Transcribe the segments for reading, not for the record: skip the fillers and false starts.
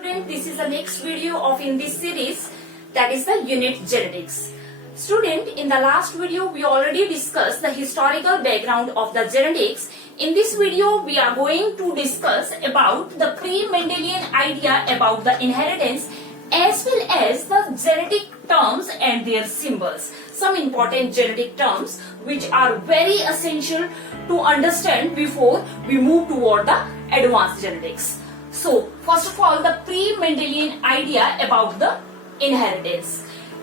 Student, this is the next video of in this series, that is the unit genetics. Student, in the last video we already discussed the historical background of the genetics. In this video we are going to discuss about the pre-Mendelian idea about the inheritance as well as the genetic terms and their symbols. Some important genetic terms which are very essential to understand before we move toward the advanced genetics. So, first of all, the pre-Mendelian idea about the inheritance.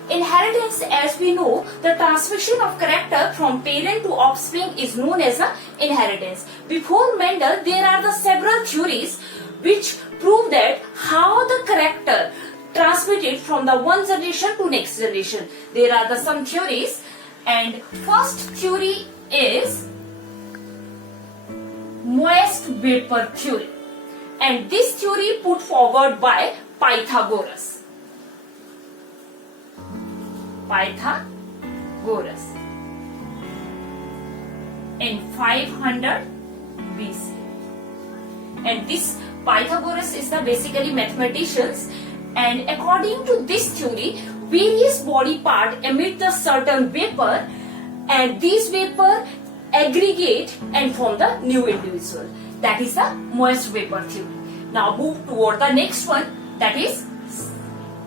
Inheritance, as we know, the transmission of character from parent to offspring is known as the inheritance. Before Mendel, there are the several theories which prove that how the character transmitted from the one generation to next generation. There are the some theories, and first theory is moist vapor theory, and this theory put forward by Pythagoras. In 500 BC, and this Pythagoras is the basically mathematicians, and according to this theory, various body part emit the certain vapor, and these vapor aggregate and form the new individual. That is the moist vapor theory. Now move toward the next one, that is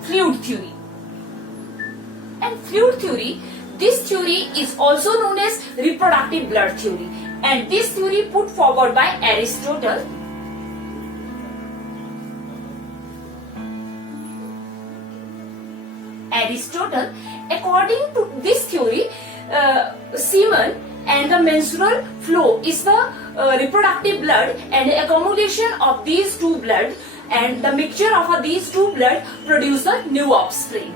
fluid theory. And fluid theory, this theory is also known as reproductive blood theory, and this theory put forward by Aristotle. According to this theory, semen and the menstrual flow is the reproductive blood, and the accumulation of these two blood and the mixture of these two blood produce a new offspring.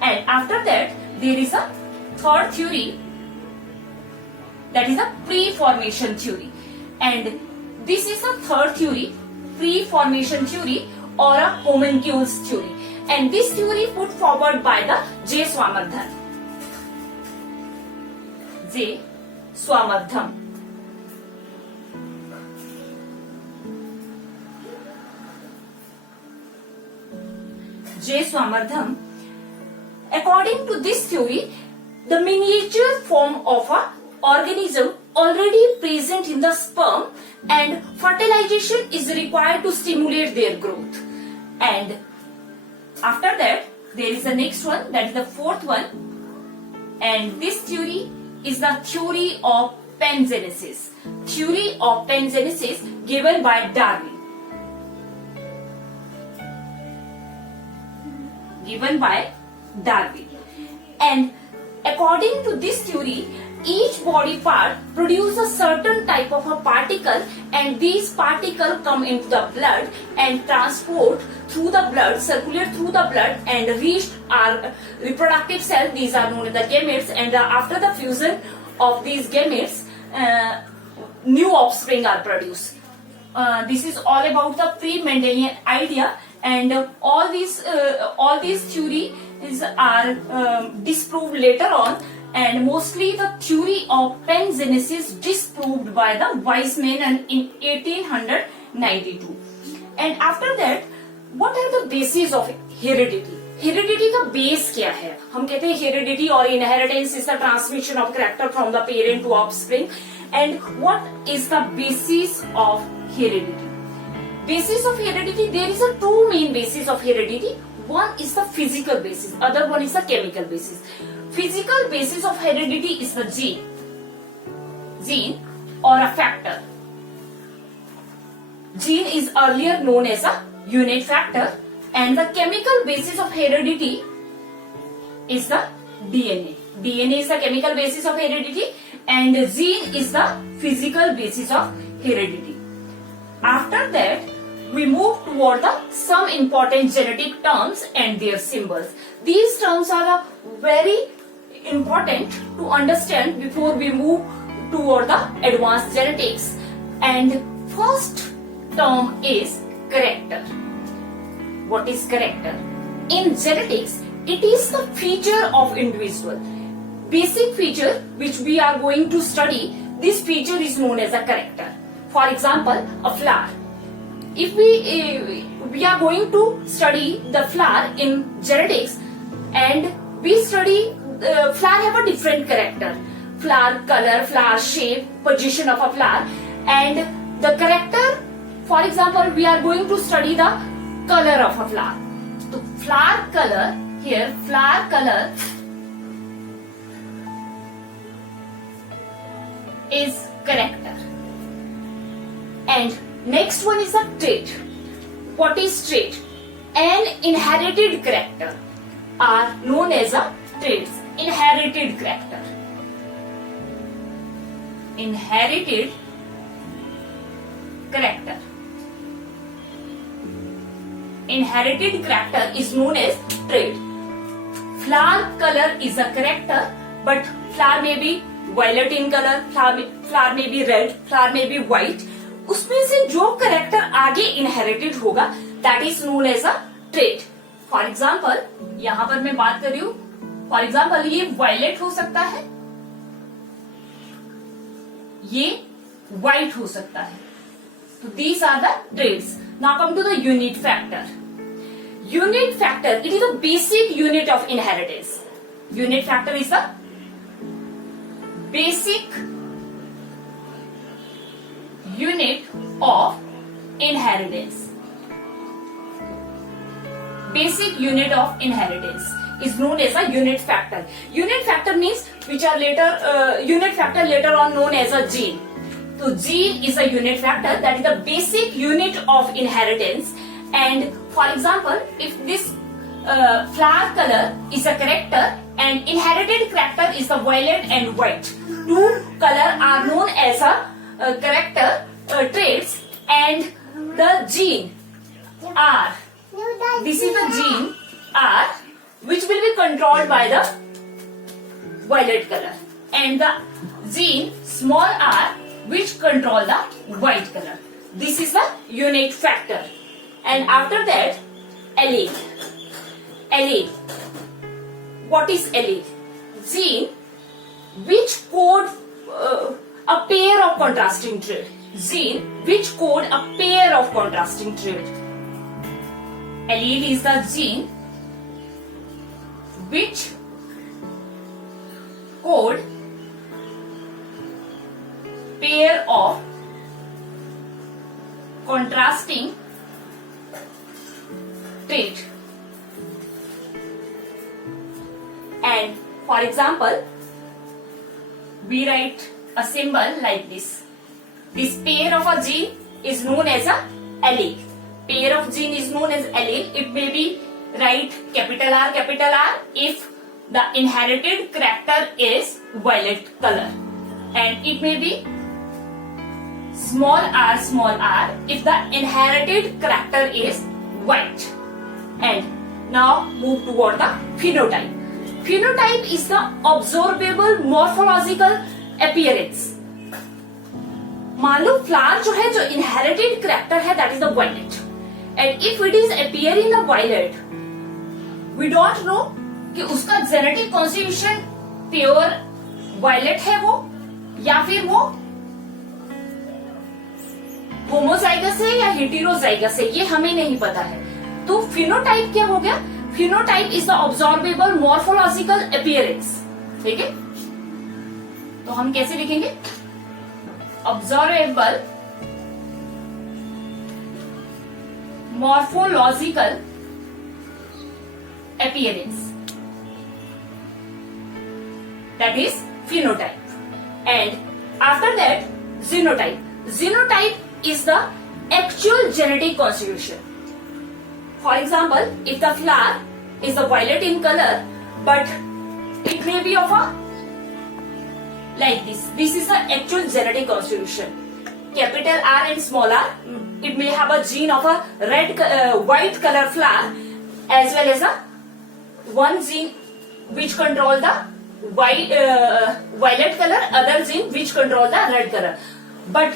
And after that, there is a third theory, that is a pre-formation theory, and this is a third theory, pre-formation theory or a homunculus theory, and this theory put forward by the J. Swaminathan. J. Swaminathan. According to this theory, the miniature form of an organism already present in the sperm, and fertilization is required to stimulate their growth. And after that, there is the next one, that is the fourth one, and this theory is the theory of pangenesis. Theory of pangenesis given by Darwin. And according to this theory, each body part produces a certain type of a particle, and these particles come into the blood and transport through the blood, circulate through the blood and reach our reproductive cell. These are known as the gametes, and after the fusion of these gametes, new offspring are produced. This is all about the pre-Mendelian idea, and all these theories are disproved later on, and mostly the theory of pangenesis disproved by the Weismann in 1892. And after that, what are the bases of heredity? Heredity का base क्या है? हम कहते हैं heredity और inheritance is the transmission of character from the parent to offspring. And what is the basis of heredity? Basis of heredity, there is a two main basis of heredity. One is the physical basis, other one is the chemical basis. Physical basis of heredity is the gene or a factor. Gene is earlier known as a unit factor, and the chemical basis of heredity is the DNA. DNA is the chemical basis of heredity, and gene is the physical basis of heredity. After that, we move toward the some important genetic terms and their symbols. These terms are very important to understand before we move toward the advanced genetics. And first term is character. What is character? In genetics, it is the feature of individual. Basic feature which we are going to study, this feature is known as a character. For example, a flower. If we are going to study the flower in genetics, and we study flower have a different character, flower color, flower shape, position of a flower, and the character. For example, we are going to study the color of a flower. So flower color, here flower color is character, and next one is a trait. What is trait? An inherited character are known as a traits. Inherited character. Inherited character. Inherited character is known as trait. Flower color is a character, but flower may be violet in color, flower may be red, flower may be white. उसमें से जो character आगे inherited होगा that is known as a trait. For example यहां पर मैं बात कर रही हूं, फॉर एग्जाम्पल ये वायलेट हो सकता है, ये व्हाइट हो सकता है. तो these are the traits. Now come to the unit factor. Unit factor, it is the basic unit of inheritance. Unit factor is the basic unit of inheritance. Basic unit of inheritance is known as a unit factor. Unit factor means which are later unit factor later on known as a gene. So gene is a unit factor, that is the basic unit of inheritance. And for example, if this flower color is a character and inherited character is the violet and white, two color are known as a character traits, and the gene R, this is the gene R which will be controlled by the violet color, and the gene small r which control the white color. This is the unit factor. And after that, allele. Allele. What is allele? Gene which code a pair of contrasting trait. Gene which code a pair of contrasting trait. Allele is the gene which code pair of contrasting trait. And for example, we write a symbol like this. This pair of a gene is known as a allele. Pair of gene is known as allele. It may be write capital R if the inherited character is violet color, and it may be small r if the inherited character is white. And now move toward the phenotype. Phenotype is the observable morphological appearance. मान लो flower जो है, जो inherited character है, that is the violet, and if it is appearing the violet, we don't know कि उसका genetic constitution pure violet है वो, या फिर वो होमोजाइगस है या हेटेरोजाइगस है, ये हमें नहीं पता है. तो फिनोटाइप क्या हो गया? Phenotype is the observable morphological appearance. ठीक है, तो हम कैसे लिखेंगे? observable morphological appearance, that is phenotype. And after that, genotype. Genotype is the actual genetic constitution. For example, if the flower is the violet in color, but it may be of a like this. This is the actual genetic constitution. Capital R and small r. It may have a gene of a white color flower, as well as a one gene which control the violet color, other gene which control the red color. But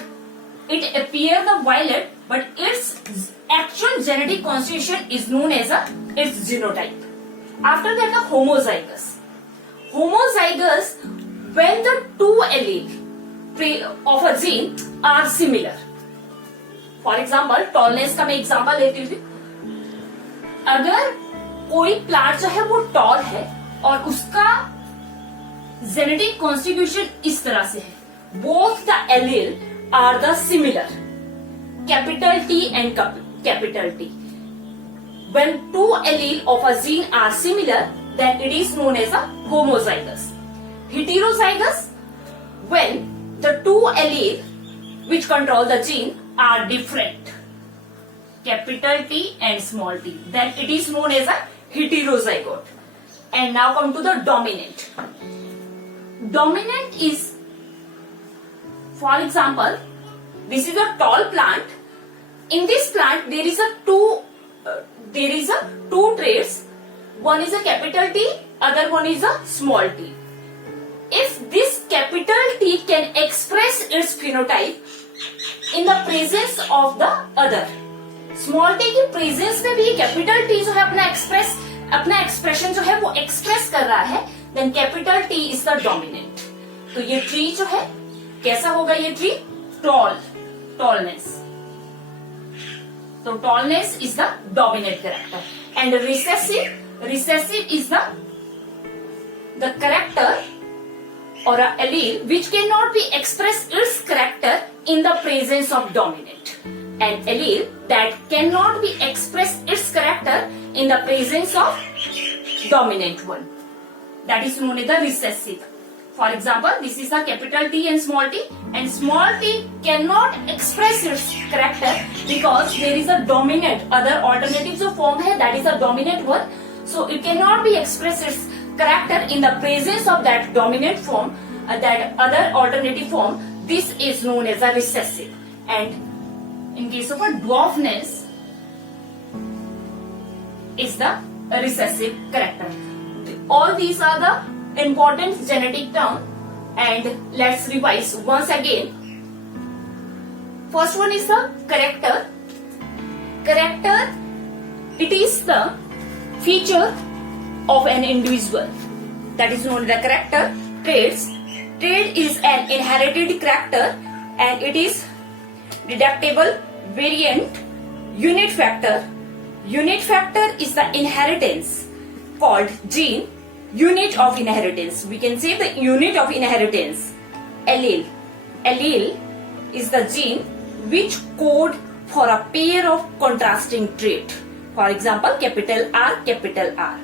it appear the violet, but its actual genetic constitution is known as its genotype. After that, the homozygous. Homozygous when the two allele of a gene are similar. For example, tallness का मैं example लेती हूँ. अगर कोई plant जो है वो toll है और उसका जेनेटिक कॉन्स्टिट्यूशन इस तरह से है, both the allele are the similar, capital T and capital T. When two allele of a gene are similar, then it is known as a homozygous. Heterozygous, when the two allele which control the gene are different, capital T and small t, then it is known as a heterozygote. And now come to the dominant. Dominant is, for example, this is a tall plant. In this plant, there is a two traits. One is a capital T, other one is a small t. If this capital T can express its phenotype in the presence of the other, small t की presence में भी capital T जो है अपना expression जो है वो express कर रहा है, then capital T is the dominant. तो ये tree जो है कैसा होगा? ये ट्री tallness. तो tallness is the dominant character. And recessive is the character or a allele which cannot be expressed its character in the presence of dominant. An allele that cannot be expressed its character in the presence of dominant one, that is known as the recessive. For example, this is the capital T and small t cannot express its character because there is a dominant, other alternative जो form है, that is a dominant one, so it cannot be expressed its character in the presence of that dominant form, that other alternative form. This is known as a recessive. And in case of a dwarfness is the recessive character. All these are the important genetic term, and let's revise once again. First one is the character. Character, it is the feature of an individual, that is known as the character. Traits, trait is an inherited character and it is deductible, variant. Unit factor, unit factor is the inheritance called gene. Unit of inheritance, we can say the unit of inheritance. Allele is the gene which code for a pair of contrasting trait. For example, capital R, capital R.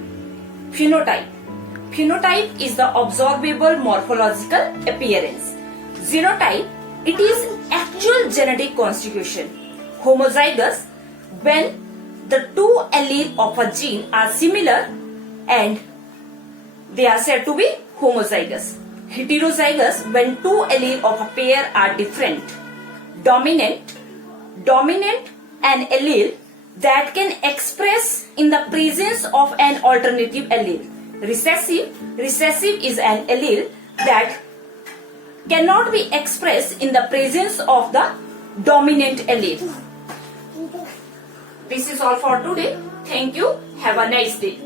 Phenotype is the observable morphological appearance. Genotype, it is actual genetic constitution. Homozygous, when the two alleles of a gene are similar and they are said to be homozygous. Heterozygous, when two alleles of a pair are different. Dominant, an allele that can express in the presence of an alternative allele. Recessive is an allele that cannot be expressed in the presence of the dominant allele. This is all for today. Thank you. Have a nice day.